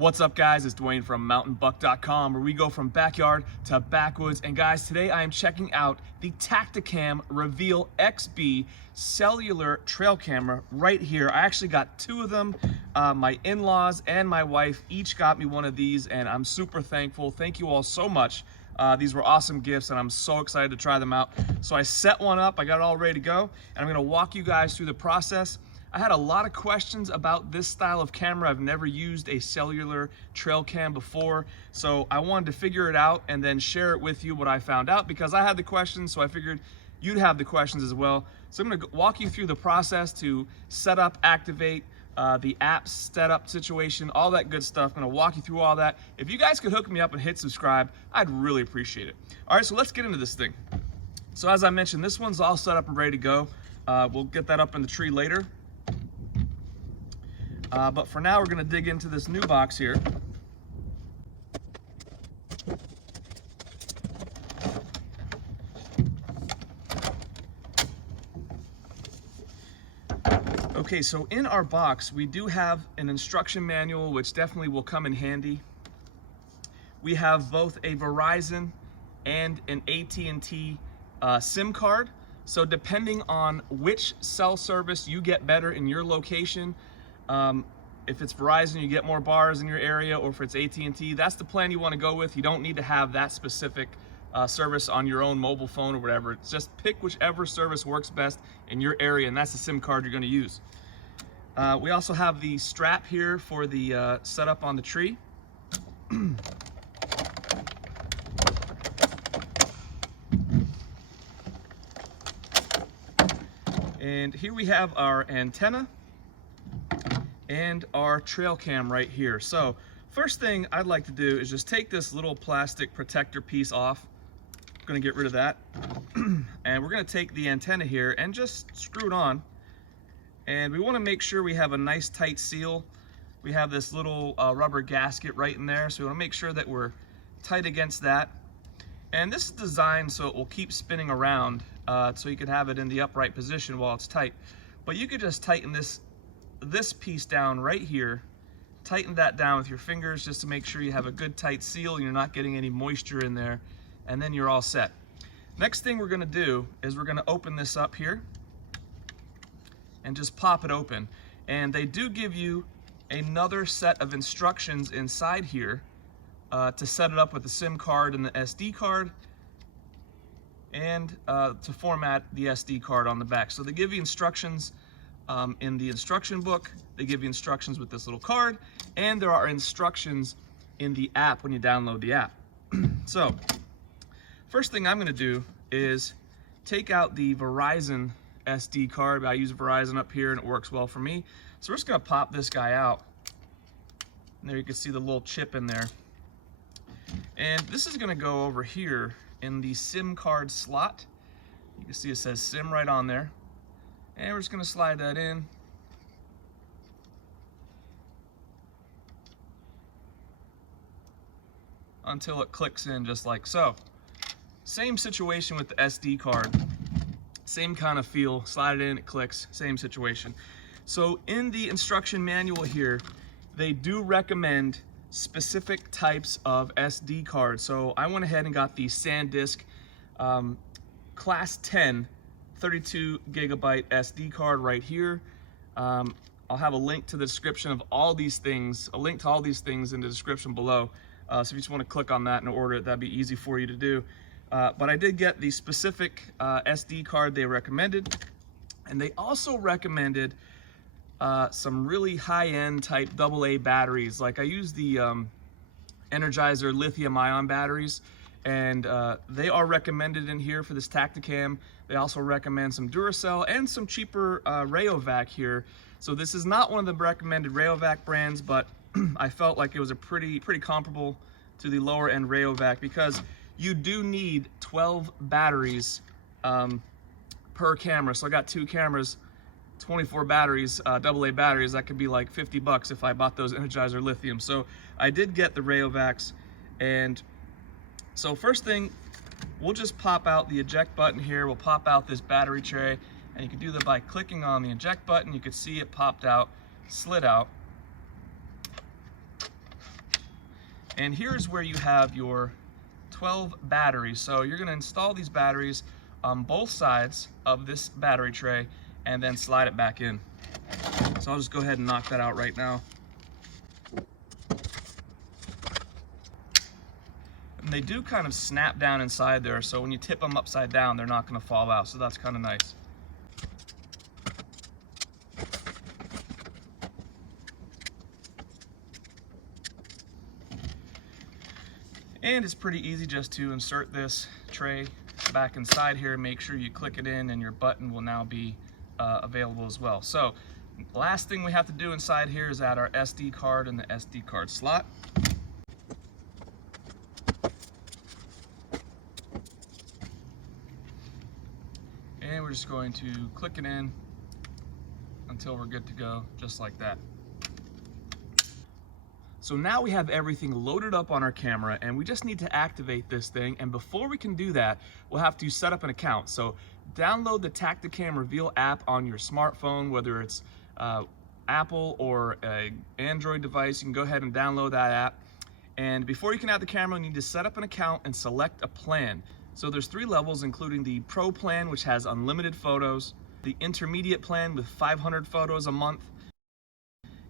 What's up, guys? It's Dwayne from MOUNTAINBUCK.com, where we go from backyard to backwoods. And guys, today I am checking out the Tactacam Reveal XB cellular trail camera right here. I actually got two of them. My in-laws and my wife each got me one of these, and I'm super thankful. Thank you all so much. These were awesome gifts, and I'm so excited to try them out. So I set one up, I got it all ready to go, and I'm gonna walk you guys through the process. I had a lot of questions about this style of camera. I've never used a cellular trail cam before, so I wanted to figure it out and then share it with you what I found out, because I had the questions, so I figured you'd have the questions as well. So I'm gonna walk you through the process to set up, activate, the app setup situation, all that good stuff. I'm gonna walk you through all that. If you guys could hook me up and hit subscribe, I'd really appreciate it. All right, so let's get into this thing. So as I mentioned, this one's all set up and ready to go. We'll get that up in the tree later. But for now, we're gonna dig into this new box here. Okay, so in our box, we do have an instruction manual, which definitely will come in handy. We have both a Verizon and an AT&T SIM card. So depending on which cell service you get better in your location, if it's Verizon, you get more bars in your area, or if it's AT&T, that's the plan you want to go with. You don't need to have that specific service on your own mobile phone or whatever. It's just pick whichever service works best in your area, and that's the SIM card you're going to use. We also have the strap here for the setup on the tree. And here we have our antenna and our trail cam right here. So first thing I'd like to do is just take this little plastic protector piece off. I'm gonna get rid of that. And we're gonna take the antenna here and just screw it on. And we wanna make sure we have a nice tight seal. We have this little rubber gasket right in there, so we wanna make sure that we're tight against that. And this is designed so it will keep spinning around, so you can have it in the upright position while it's tight. But you could just tighten this piece down right here, tighten that down with your fingers just to make sure you have a good tight seal and you're not getting any moisture in there, and then you're all set. Next thing we're gonna do is we're gonna open this up here and just pop it open. And they do give you another set of instructions inside here to set it up with the SIM card and the SD card, and to format the SD card on the back. So they give you instructions in the instruction book. They give you instructions with this little card, and there are instructions in the app when you download the app. So first thing I'm going to do is take out the Verizon SD card. I use Verizon up here and it works well for me. So we're just going to pop this guy out. And there you can see the little chip in there. And this is going to go over here in the SIM card slot. You can see it says SIM right on there. And we're just going to slide that in. Until it clicks in just like so. Same situation with the SD card. Same kind of feel. Slide it in, it clicks. Same situation. So in the instruction manual here, they do recommend specific types of SD cards. So I went ahead and got the SanDisk Class 10 32 gigabyte SD card right here. I'll have a link to the description of all these things, a link to all these things in the description below. So if you just want to click on that and order it, that'd be easy for you to do. But I did get the specific SD card they recommended. And they also recommended some really high-end type AA batteries. Like I use the Energizer lithium-ion batteries, and they are recommended in here for this Tactacam. They also recommend some Duracell and some cheaper Rayovac here. So this is not one of the recommended Rayovac brands, but I felt like it was a pretty comparable to the lower end Rayovac, because you do need 12 batteries per camera. So I got two cameras, 24 batteries, AA batteries. That could be like 50 bucks if I bought those Energizer lithium. So I did get the Rayovacs. And so first thing, we'll just pop out the eject button here. We'll pop out this battery tray, and you can do that by clicking on the eject button. You can see it popped out, slid out. And here's where you have your 12 batteries. So you're gonna install these batteries on both sides of this battery tray and then slide it back in. So I'll just go ahead and knock that out right now. And they do kind of snap down inside there, so when you tip them upside down, they're not gonna fall out, so that's kind of nice. And it's pretty easy just to insert this tray back inside here. Make sure you click it in and your button will now be available as well. So last thing we have to do inside here is add our SD card in the SD card slot. And we're just going to click it in until we're good to go, just like that. So now we have everything loaded up on our camera and we just need to activate this thing. And before we can do that, we'll have to set up an account. So download the Tactacam Reveal app on your smartphone, whether it's Apple or an Android device. You can go ahead and download that app. And before you can add the camera, you need to set up an account and select a plan. So there's 3 levels, including the Pro plan, which has unlimited photos, the Intermediate plan with 500 photos a month,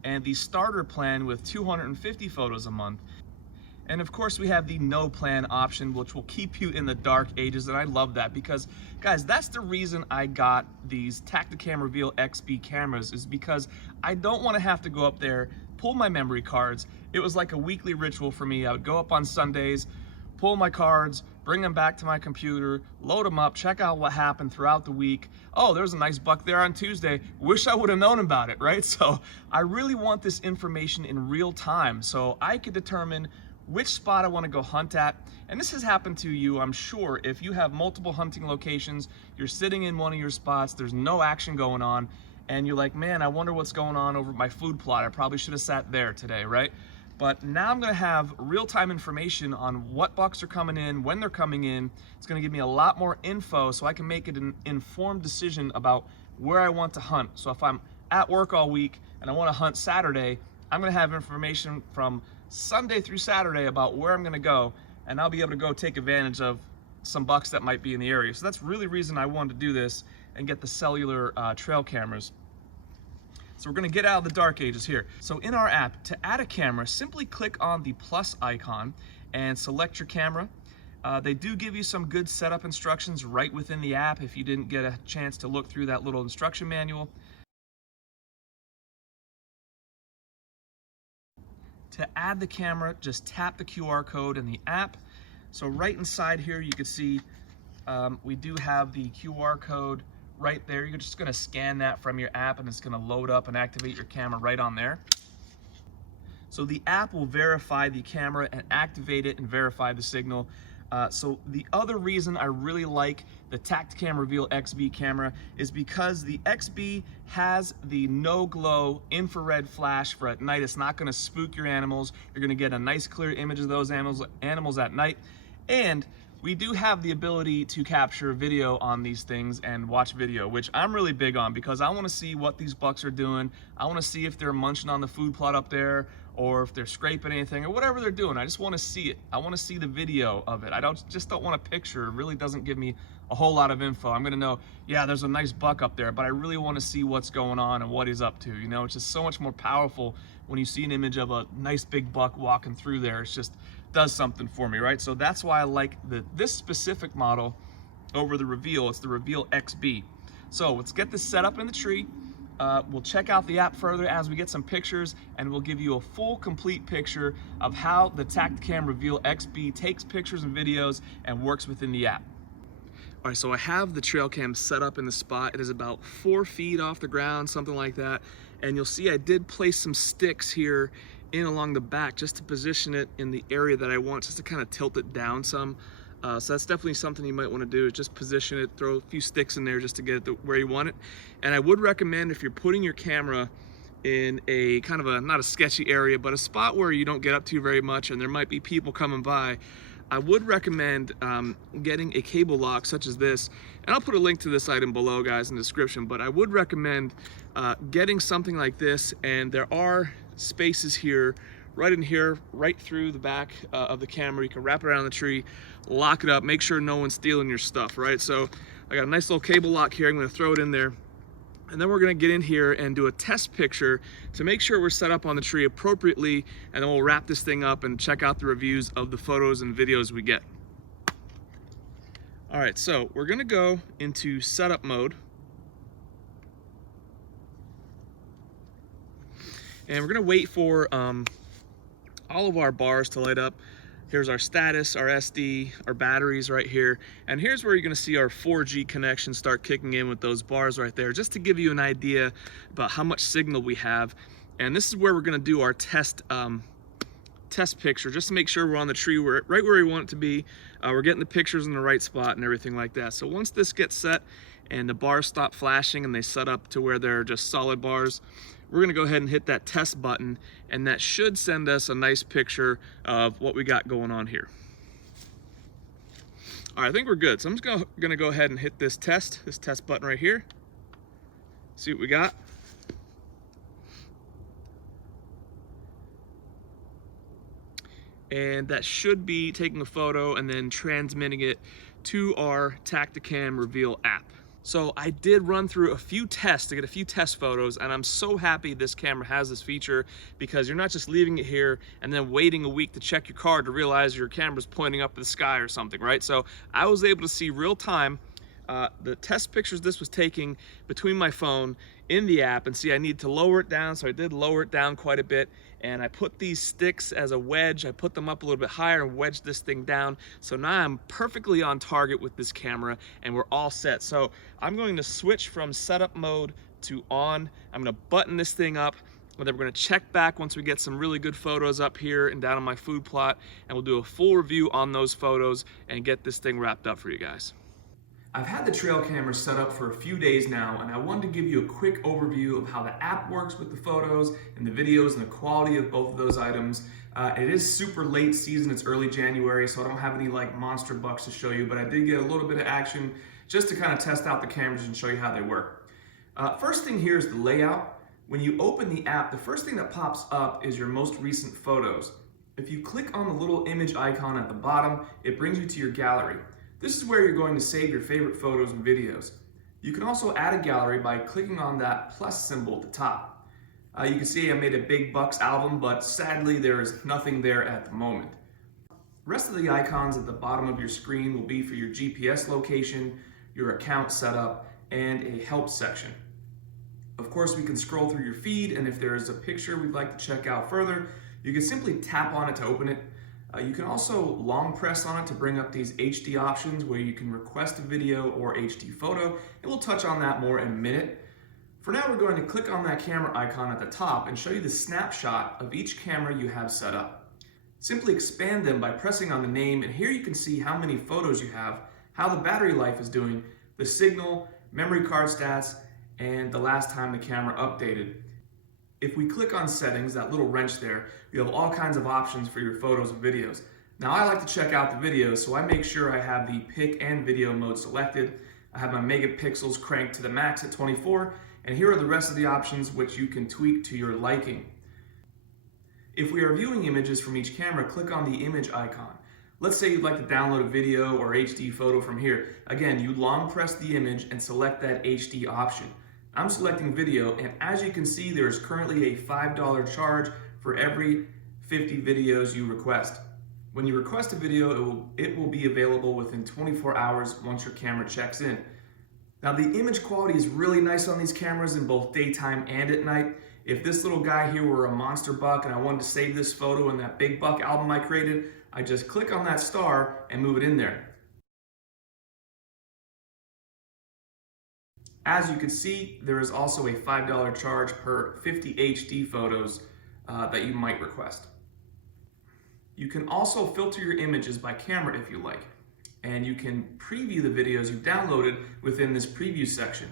and the Starter plan with 250 photos a month. And of course we have the No plan option, which will keep you in the dark ages, and I love that because, guys, that's the reason I got these Tactacam Reveal XB cameras, is because I don't want to have to go up there, pull my memory cards. It was like a weekly ritual for me. I would go up on Sundays, pull my cards, bring them back to my computer, load them up, check out what happened throughout the week. Oh, there's a nice buck there on Tuesday. Wish I would have known about it, right? So I really want this information in real time so I could determine which spot I want to go hunt at. And this has happened to you, I'm sure, if you have multiple hunting locations, you're sitting in one of your spots, there's no action going on, and you're like, man, I wonder what's going on over my food plot. I probably should have sat there today, right? But now I'm gonna have real-time information on what bucks are coming in, when they're coming in. It's gonna give me a lot more info so I can make an informed decision about where I want to hunt. So if I'm at work all week and I wanna hunt Saturday, I'm gonna have information from Sunday through Saturday about where I'm gonna go, and I'll be able to go take advantage of some bucks that might be in the area. So that's really the reason I wanted to do this and get the cellular trail cameras. So we're gonna get out of the dark ages here. So in our app, to add a camera, simply click on the plus icon and select your camera. They do give you some good setup instructions right within the app if you didn't get a chance to look through that little instruction manual. To add the camera, just tap the QR code in the app. So right inside here, you can see we do have the QR code right there. You're just gonna scan that from your app and it's gonna load up and activate your camera right on there. So the app will verify the camera and activate it and verify the signal. So the other reason I really like the Tactacam Reveal XB camera is because the XB has the no glow infrared flash for at night. It's not gonna spook your animals. You're gonna get a nice clear image of those animals at night. And we do have the ability to capture video on these things and watch video, which I'm really big on because I want to see what these bucks are doing. I want to see if they're munching on the food plot up there or if they're scraping anything or whatever they're doing. I just want to see it. I want to see the video of it. I just don't want a picture. It really doesn't give me a whole lot of info. I'm going to know, yeah, there's a nice buck up there, but I really want to see what's going on and what he's up to. You know, it's just so much more powerful when you see an image of a nice big buck walking through there. It's just does something for me, right? So that's why I like this specific model over the Reveal. It's the Reveal XB. So let's get this set up in the tree. We'll check out the app further as we get some pictures, and we'll give you a full, complete picture of how the Tactacam Reveal XB takes pictures and videos and works within the app. All right, so I have the trail cam set up in the spot. It is about 4 feet off the ground, something like that. And you'll see I did place some sticks here in along the back just to position it in the area that I want, just to kind of tilt it down some. So that's definitely something you might want to do, is just position it, throw a few sticks in there just to get it to where you want it. And I would recommend, if you're putting your camera in a kind of a, not a sketchy area, but a spot where you don't get up to very much and there might be people coming by, I would recommend getting a cable lock such as this. And I'll put a link to this item below, guys, in the description, but I would recommend getting something like this. And there are spaces here right in here, right through the back of the camera. You can wrap it around the tree, lock it up, make sure no one's stealing your stuff, right? So I got a nice little cable lock here. I'm gonna throw it in there. And then we're gonna get in here and do a test picture to make sure we're set up on the tree appropriately, and then we'll wrap this thing up and check out the reviews of the photos and videos we get. All right, so we're gonna go into setup mode. And we're gonna wait for all of our bars to light up. Here's our status, our SD, our batteries right here. And here's where you're gonna see our 4G connection start kicking in with those bars right there, just to give you an idea about how much signal we have. And this is where we're gonna do our test picture, just to make sure we're on the tree, right where we want it to be. We're getting the pictures in the right spot and everything like that. So once this gets set and the bars stop flashing and they set up to where they're just solid bars, we're gonna go ahead and hit that test button, and that should send us a nice picture of what we got going on here. All right, I think we're good. So I'm just gonna go ahead and hit this test button right here. See what we got. And that should be taking a photo and then transmitting it to our Tactacam Reveal app. So I did run through a few tests to get a few test photos, and I'm so happy this camera has this feature, because you're not just leaving it here and then waiting a week to check your card to realize your camera's pointing up at the sky or something, right? So I was able to see real time the test pictures this was taking between my phone in the app, and see I need to lower it down, so I did lower it down quite a bit, and I put these sticks as a wedge. I put them up a little bit higher and wedged this thing down, so now I'm perfectly on target with this camera and we're all set. So I'm going to switch from setup mode to on. I'm gonna button this thing up, and then we're gonna check back once we get some really good photos up here and down on my food plot, and we'll do a full review on those photos and get this thing wrapped up for you guys. I've had the trail camera set up for a few days now, and I wanted to give you a quick overview of how the app works with the photos and the videos and the quality of both of those items. It is super late season, it's early January, so I don't have any like monster bucks to show you, but I did get a little bit of action just to kind of test out the cameras and show you how they work. First thing here is the layout. When you open the app, the first thing that pops up is your most recent photos. If you click on the little image icon at the bottom, it brings you to your gallery. This is where you're going to save your favorite photos and videos. You can also add a gallery by clicking on that plus symbol at the top. You can see I made a Big Bucks album, but sadly there is nothing there at the moment. The rest of the icons at the bottom of your screen will be for your GPS location, your account setup, and a help section. Of course, we can scroll through your feed, and if there is a picture we'd like to check out further, you can simply tap on it to open it. You can also long press on it to bring up these HD options where you can request a video or HD photo, and we'll touch on that more in a minute. For now, we're going to click on that camera icon at the top and show you the snapshot of each camera you have set up. Simply expand them by pressing on the name, and here you can see how many photos you have, how the battery life is doing, the signal, memory card stats, and the last time the camera updated. If we click on settings, that little wrench there, you have all kinds of options for your photos and videos. Now I like to check out the videos, so I make sure I have the pic and video mode selected. I have my megapixels cranked to the max at 24, and here are the rest of the options which you can tweak to your liking. If we are viewing images from each camera, click on the image icon. Let's say you'd like to download a video or HD photo from here. Again, you long press the image and select that HD option. I'm selecting video, and as you can see, there is currently a $5 charge for every 50 videos you request. When you request a video, it will be available within 24 hours once your camera checks in. Now the image quality is really nice on these cameras in both daytime and at night. If this little guy here were a monster buck and I wanted to save this photo in that Big Buck album I created, I just click on that star and move it in there. As you can see, there is also a $5 charge per 50 HD photos that you might request. You can also filter your images by camera if you like, and you can preview the videos you've downloaded within this preview section.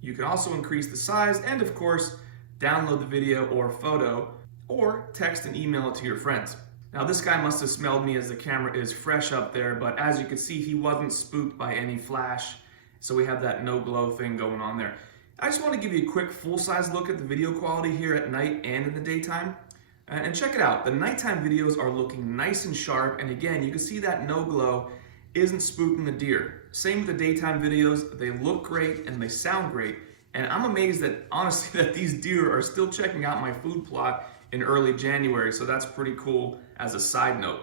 You can also increase the size and, of course, download the video or photo, or text and email it to your friends. Now this guy must have smelled me as the camera is fresh up there, but as you can see, he wasn't spooked by any flash. So we have that no glow thing going on there. I just want to give you a quick full-size look at the video quality here at night and in the daytime. And check it out, the nighttime videos are looking nice and sharp, and again, you can see that no glow isn't spooking the deer. Same with the daytime videos, they look great and they sound great. And I'm amazed that, honestly, that these deer are still checking out my food plot in early January, so that's pretty cool as a side note.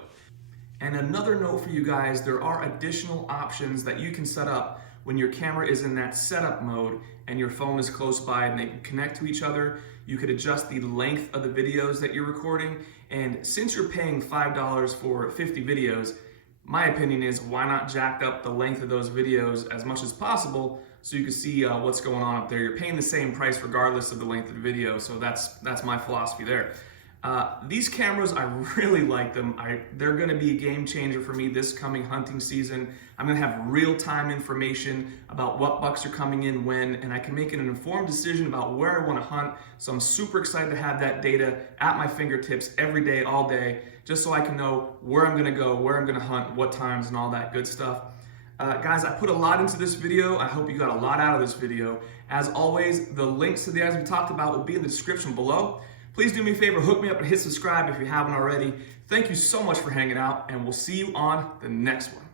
And another note for you guys, there are additional options that you can set up when your camera is in that setup mode and your phone is close by and they can connect to each other. You could adjust the length of the videos that you're recording, and since you're paying $5 for 50 videos, my opinion is why not jack up the length of those videos as much as possible so you can see what's going on up there. You're paying the same price regardless of the length of the video, so that's my philosophy there. These cameras, I really like them. They're gonna be a game changer for me this coming hunting season. I'm gonna have real-time information about what bucks are coming in when, and I can make an informed decision about where I wanna hunt. So I'm super excited to have that data at my fingertips every day, all day, just so I can know where I'm gonna go, where I'm gonna hunt, what times, and all that good stuff. Guys, I put a lot into this video. I hope you got a lot out of this video. As always, the links to the items we talked about will be in the description below. Please do me a favor, hook me up and hit subscribe if you haven't already. Thank you so much for hanging out, and we'll see you on the next one.